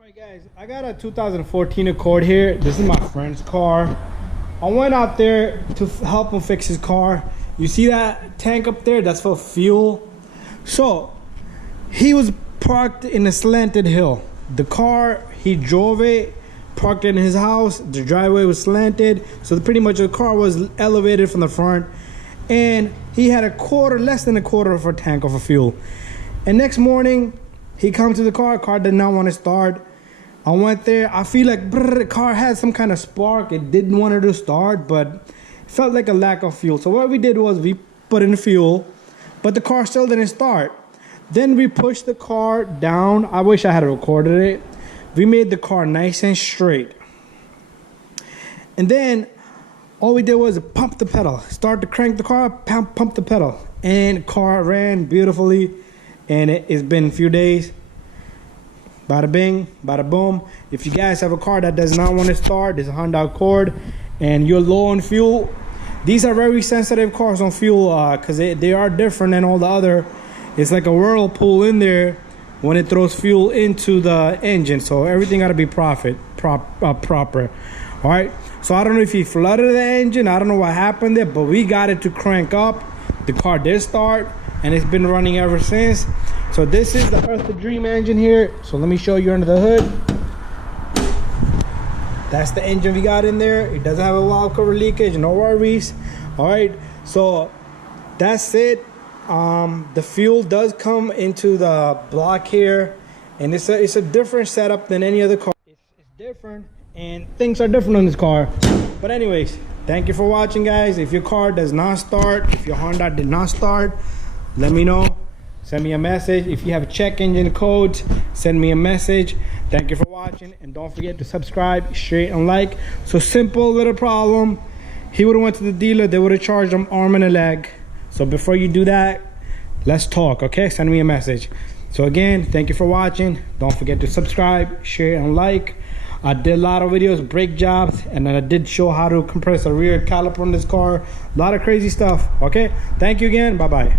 Alright guys, I got a 2014 Accord here. This is my friend's car. I went out there to help him fix his car. You see that tank up there? That's for fuel. So, he was parked in a slanted hill. The car, he drove it, parked it in his house. The driveway was slanted. So pretty much the car was elevated from the front. And he had less than a quarter of a tank of fuel. And next morning, he comes to the car did not want to start. I went there, I feel like the car had some kind of spark. It didn't want it to start, but it felt like a lack of fuel. So what we did was we put in fuel, but the car still didn't start. Then we pushed the car down. I wish I had recorded it. We made the car nice and straight. And then all we did was pump the pedal. Start to crank the car, pump the pedal. And the car ran beautifully. And it's been a few days. Bada bing, bada boom. If you guys have a car that does not want to start, this is a Honda Accord, and you're low on fuel, these are very sensitive cars on fuel because they are different than all the other. It's like a whirlpool in there when it throws fuel into the engine. So everything got to be proper. All right. So I don't know if he flooded the engine. I don't know what happened there, but we got it to crank up. The car did start, and it's been running ever since. So this is the Earth to Dream engine here. So let me show you under the hood. That's the engine we got in there. It doesn't have a valve cover leakage, no worries. All right, so that's it. The fuel does come into the block here, and it's a different setup than any other car. It's different, and things are different on this car. But anyways, thank you for watching, guys. If your car does not start, if your Honda did not start, let me know. Send me a message. If you have check engine codes, send me a message. Thank you for watching, and don't forget to subscribe, share, and like. So simple little problem. He would have went to the dealer. They would have charged him arm and a leg. So before you do that, let's talk, okay? Send me a message. So again, thank you for watching. Don't forget to subscribe, share, and like. I did a lot of videos, brake jobs, and then I did show how to compress a rear caliper on this car. A lot of crazy stuff, okay? Thank you again. Bye-bye.